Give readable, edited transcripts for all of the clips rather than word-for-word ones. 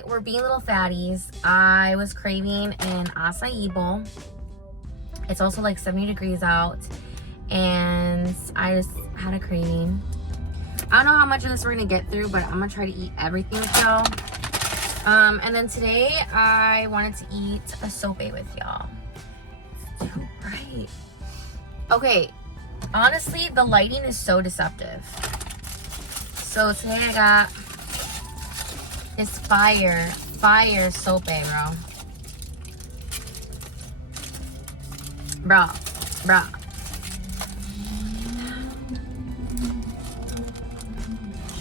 today we're being little fatties. I was craving an acai bowl. It's also like 70 degrees out, and I just had a craving. I don't know how much of this we're gonna get through, but I'm gonna try to eat everything with y'all. And then today I wanted to eat a sope with y'all. It's too bright. Okay, honestly, the lighting is so deceptive. So today I got this fire sope, bro.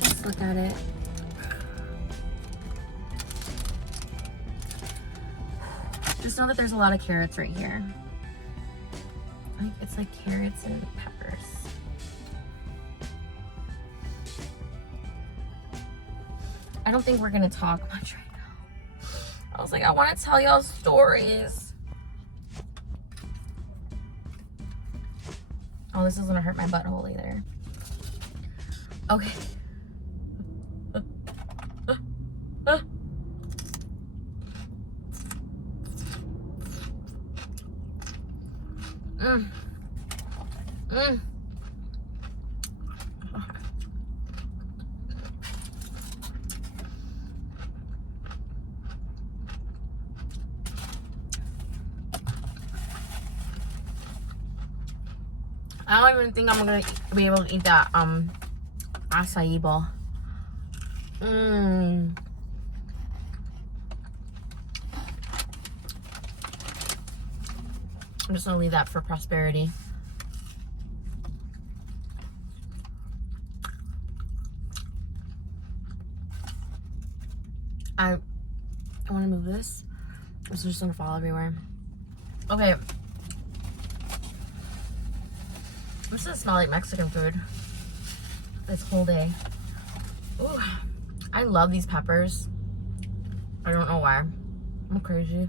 Just look at it. Just know that there's a lot of carrots right here. Like, it's like carrots and peppers. I don't think we're gonna talk much right now. I was like, I want to tell y'all stories. Oh, this isn't gonna hurt my butthole either. Okay. I don't even think I'm gonna be able to eat that acai bowl. I'm just gonna leave that for prosperity. I want to move this. It's just gonna fall everywhere. Okay. This doesn't smell like Mexican food this whole day. Ooh, I love these peppers. I don't know why. I'm crazy.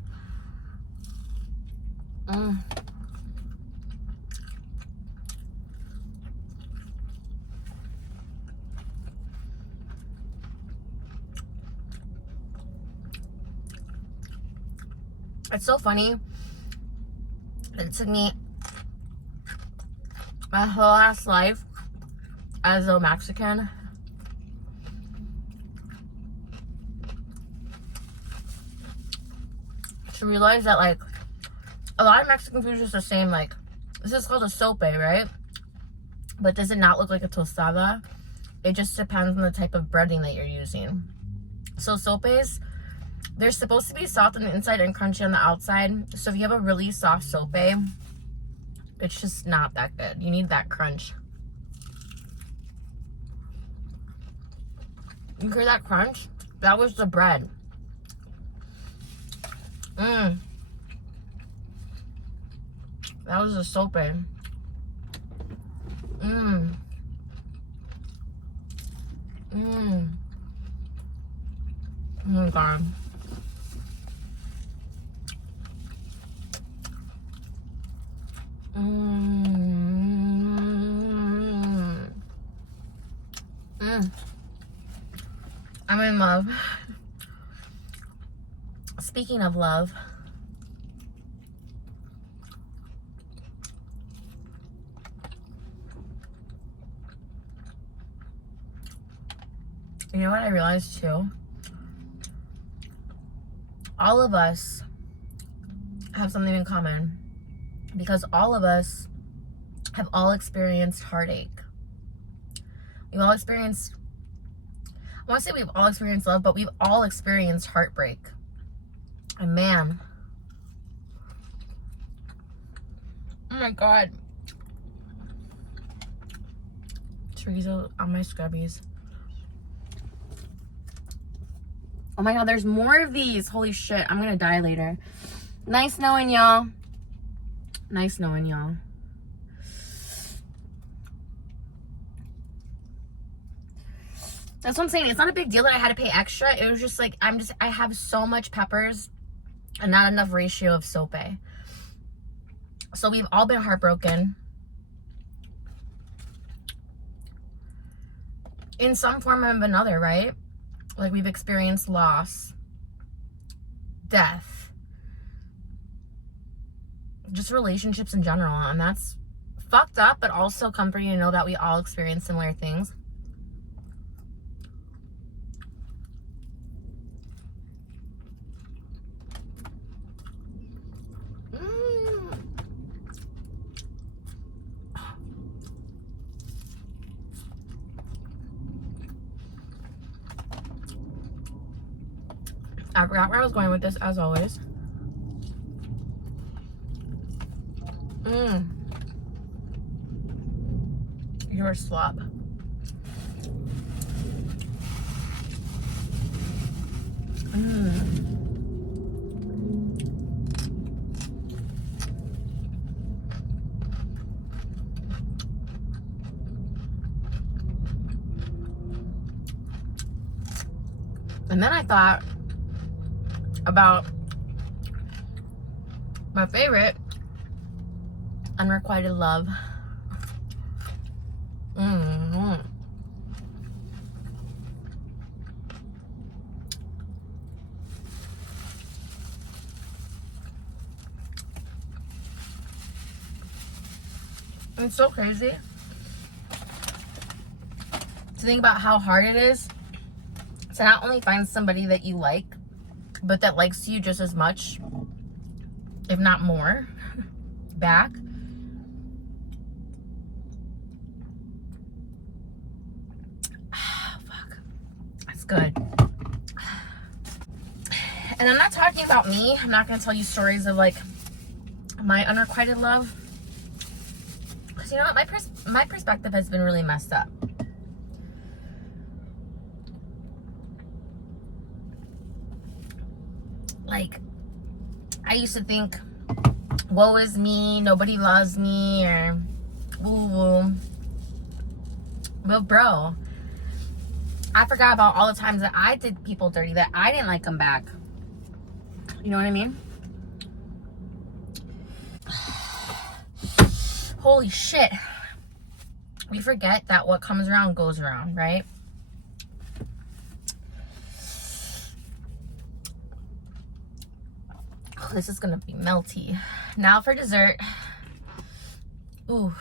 It's so funny. It took me my whole ass life as a Mexican to realize that, like, a lot of Mexican food is just the same. Like, this is called a sope, right? But does it not look like a tostada? It just depends on the type of breading that you're using. So sopes, they're supposed to be soft on the inside and crunchy on the outside. So if you have a really soft sope, it's just not that good. You need that crunch. You hear that crunch? That was the bread. That was the sope. Oh my god. I'm in love. Speaking of love, you know what I realized too? All of us have something in common, because all of us have all experienced heartache. We've all experienced, I want to say we've all experienced love, but we've all experienced heartbreak. And man, oh my god, chorizo on my scrubbies. Oh my god, there's more of these. Holy shit, I'm gonna die later. Nice knowing y'all. Nice knowing y'all. That's what I'm saying. It's not a big deal that I had to pay extra. It was just like, I have so much peppers and not enough ratio of sope. So we've all been heartbroken in some form or another, right? Like, we've experienced loss. death, just relationships in general. And that's fucked up, but also comforting to know that we all experience similar things. I forgot where I was going with this, as always. Your slop. And then I thought about my favorite, unrequited love. It's so crazy to think about how hard it is to not only find somebody that you like, but that likes you just as much, if not more, back. Fuck. That's good. And I'm not talking about me. I'm not going to tell you stories of like my unrequited love. Because you know what? My perspective has been really messed up. Like, I used to think, woe is me, nobody loves me, or woo woo. Well, bro, I forgot about all the times that I did people dirty, that I didn't like them back. You know what I mean? Holy shit. We forget that what comes around goes around, right? Oh, this is gonna be melty. Now for dessert. Ooh.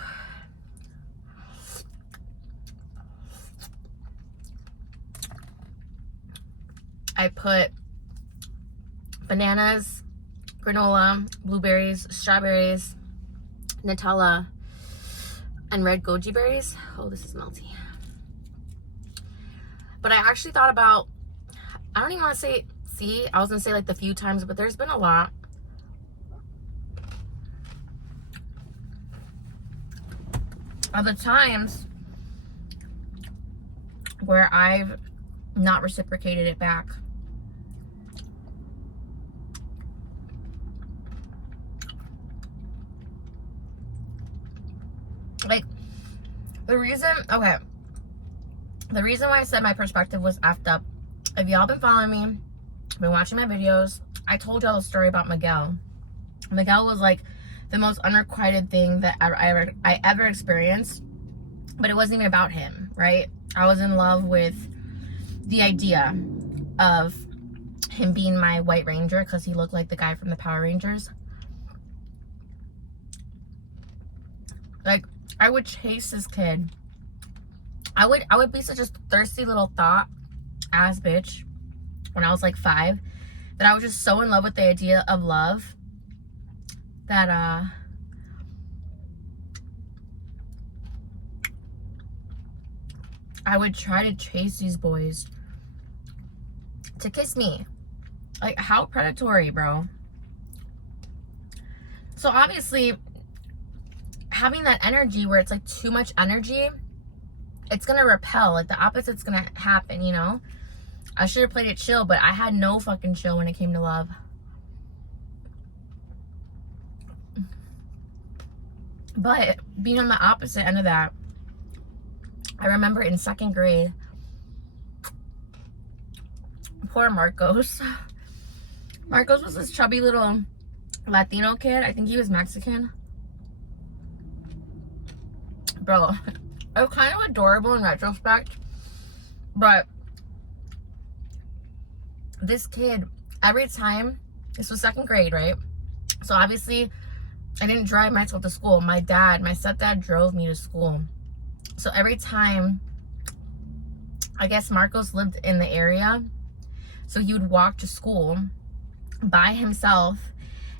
I put bananas, granola, blueberries, strawberries, Nutella, and red goji berries. Oh, this is melty. But I actually thought about, I don't even want to say, see, I was gonna say like the few times, but there's been a lot. Of the times where I've not reciprocated it back. Like, the reason why I said my perspective was effed up, if y'all been following me, been watching my videos, I told y'all a story about Miguel. Miguel was like the most unrequited thing that I ever experienced, but it wasn't even about him, right? I was in love with the idea of him being my White Ranger because he looked like the guy from the Power Rangers. Like, I would chase this kid. I would be such a thirsty little thought ass bitch when I was like 5, that I was just so in love with the idea of love that I would try to chase these boys to kiss me. Like, how predatory, bro. So obviously, having that energy where it's like too much energy, it's gonna repel. Like, the opposite's gonna happen, you know? I should have played it chill, but I had no fucking chill when it came to love. But being on the opposite end of that, I remember in 2nd grade, poor Marcos. Marcos was this chubby little Latino kid. I think he was Mexican. Bro, it was kind of adorable in retrospect, but this kid, every time This was 2nd grade, right? So obviously, I didn't drive myself to school. My stepdad drove me to school. So every time, I guess Marcos lived in the area, so he would walk to school by himself.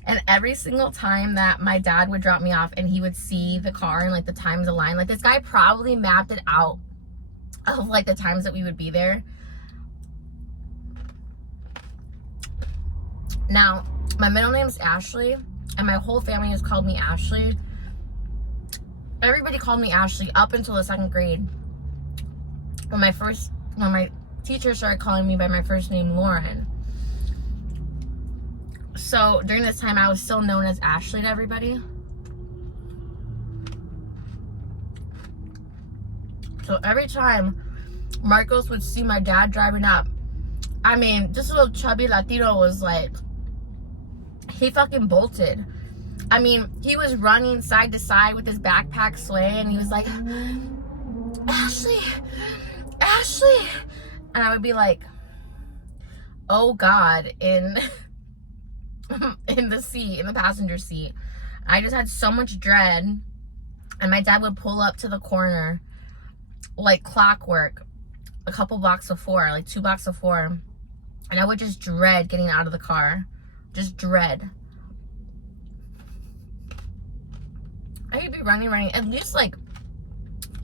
And every single time that my dad would drop me off and he would see the car and like the times aligned, like this guy probably mapped it out of like the times that we would be there. Now, my middle name is Ashley, and my whole family has called me Ashley. Everybody called me Ashley up until the 2nd grade. When my teacher started calling me by my first name, Lauren. So during this time, I was still known as Ashley to everybody. So every time Marcos would see my dad driving up, I mean, this little chubby Latino was like, he fucking bolted. I mean, he was running side to side with his backpack swaying, and he was like, Ashley, Ashley. And I would be like, oh God, in the seat, in the passenger seat. I just had so much dread. And my dad would pull up to the corner like clockwork a couple blocks before, like 2 blocks before. And I would just dread getting out of the car. Just dread. I could be running at least like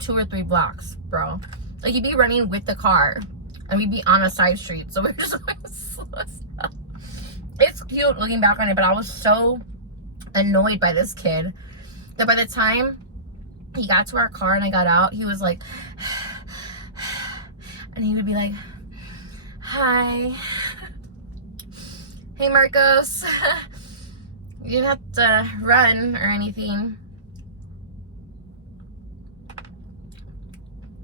2 or 3 blocks, bro. Like, you'd be running with the car, and we'd be on a side street, so we're just going slow stuff. It's cute looking back on it, but I was so annoyed by this kid that by the time he got to our car and I got out, he was like, and he would be like, hi. Hey, Marcos. You didn't have to run or anything.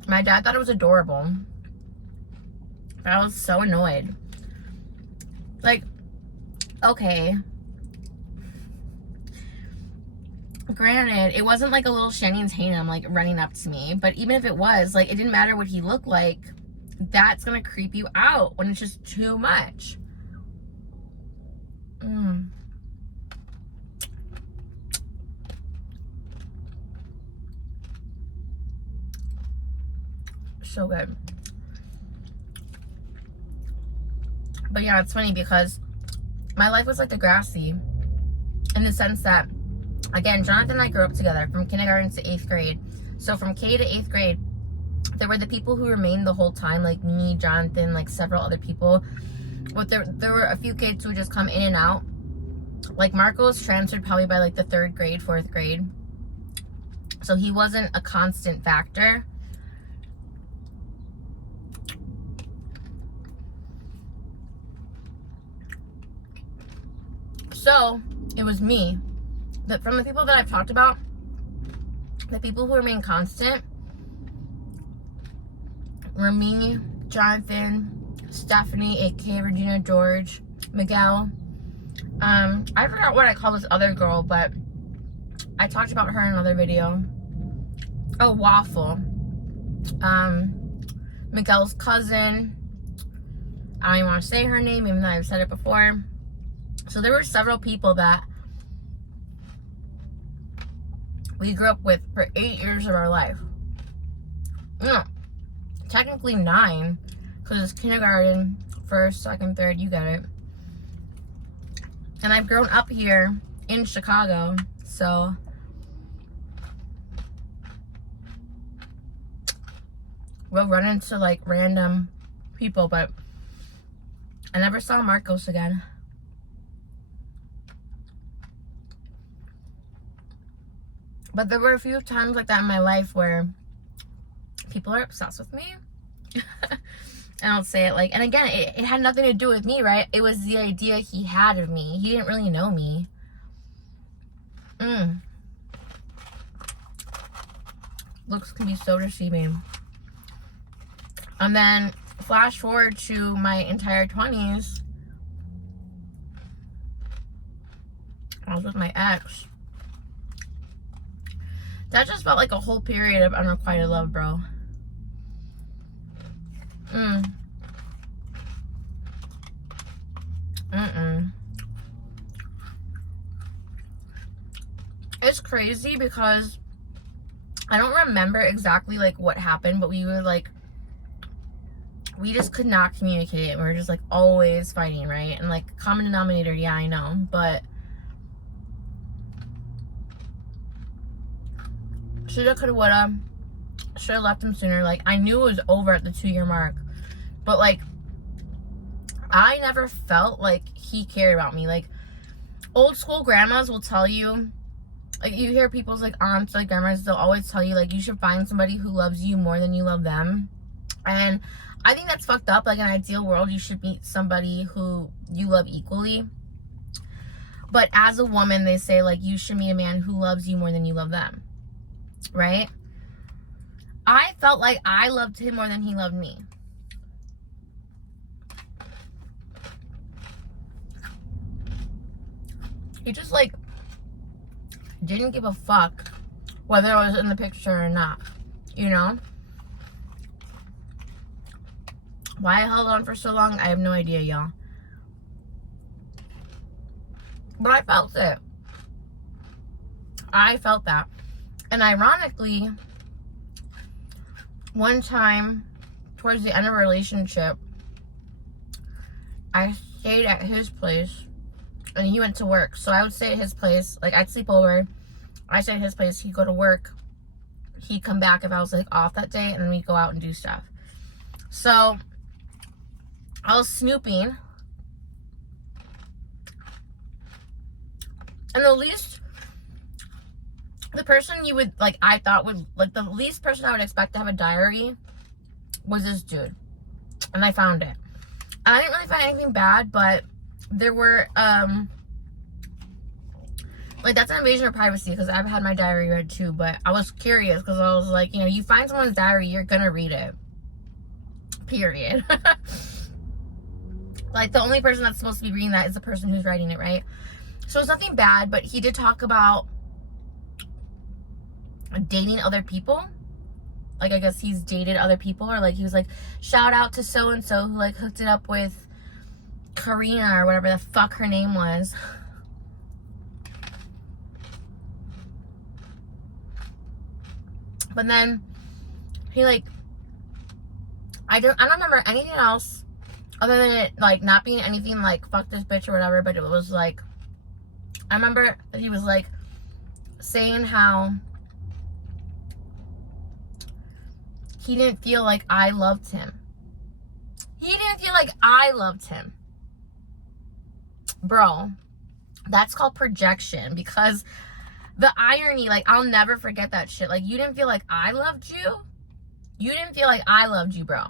My dad thought it was adorable. But I was so annoyed. Like, okay. Granted, it wasn't like a little Channing Tatum like running up to me. But even if it was, like, it didn't matter what he looked like. That's gonna creep you out when it's just too much. So good. But yeah, it's funny because my life was like the grassy in the sense that, again, Jonathan and I grew up together from kindergarten to 8th grade. So from K to 8th grade, there were the people who remained the whole time, like me, Jonathan, like several other people. But there were a few kids who would just come in and out. Like Marcos transferred probably by like the 3rd grade, 4th grade. So he wasn't a constant factor. So it was me. But from the people that I've talked about, the people who remain constant were me, Jonathan, Stephanie, aka Regina George, Miguel. I forgot what I call this other girl, but I talked about her in another video. Oh, Waffle. Miguel's cousin. I don't even want to say her name, even though I've said it before. So there were several people that we grew up with for 8 years of our life. No, technically 9, because it's kindergarten, 1st, 2nd, 3rd, you get it. And I've grown up here in Chicago, so we'll run into like random people, but I never saw Marcos again. But there were a few times like that in my life where people are obsessed with me. I don't say it like, and again, it had nothing to do with me, right? It was the idea he had of me. He didn't really know me. Looks can be so deceiving. And then flash forward to my entire 20s. I was with my ex. That just felt like a whole period of unrequited love, bro. it's crazy because I don't remember exactly like what happened, but we were like, we just could not communicate. We were just like always fighting, right? And like common denominator, yeah, I know, but shoulda, coulda, woulda. Should have left him sooner. Like, I knew it was over at the 2-year mark, but like I never felt like he cared about me. Like, old school grandmas will tell you, like, you hear people's like aunts, like grandmas, they'll always tell you like you should find somebody who loves you more than you love them. And I think that's fucked up. Like, in an ideal world, you should meet somebody who you love equally. But as a woman, they say like you should meet a man who loves you more than you love them, right? I felt like I loved him more than he loved me. He just like didn't give a fuck whether I was in the picture or not, you know? Why I held on for so long, I have no idea, y'all. But I felt it. I felt that. And ironically, one time towards the end of a relationship, I stayed at his place and he went to work. So I would stay at his place. Like, I'd sleep over. I stay at his place. He'd go to work. He'd come back if I was like off that day, and then we'd go out and do stuff. So I was snooping. And the person you would, like, I thought would, like, the least person I would expect to have a diary was this dude. And I found it. I didn't really find anything bad, but there were, like, that's an invasion of privacy, because I've had my diary read too, but I was curious, because I was like, you know, you find someone's diary, you're gonna read it. Period. Like, the only person that's supposed to be reading that is the person who's writing it, right? So it's nothing bad, but he did talk about dating other people. Like, I guess he's dated other people, or like he was like, shout out to so and so who like hooked it up with Karina or whatever the fuck her name was. But then he like, I don't remember anything else other than it like not being anything like fuck this bitch or whatever, but it was like, I remember he was like saying how he didn't feel like I loved him. He didn't feel like I loved him. Bro, that's called projection, because the irony, like, I'll never forget that shit. Like, you didn't feel like I loved you? You didn't feel like I loved you, bro.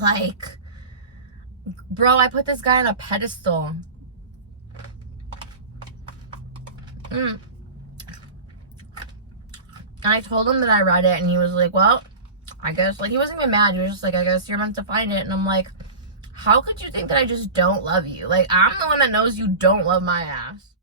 Like, bro, I put this guy on a pedestal. And I told him that I read it, and he was like, well, I guess, like, he wasn't even mad. He was just like, I guess you're meant to find it. And I'm like, how could you think that I just don't love you? Like, I'm the one that knows you don't love my ass.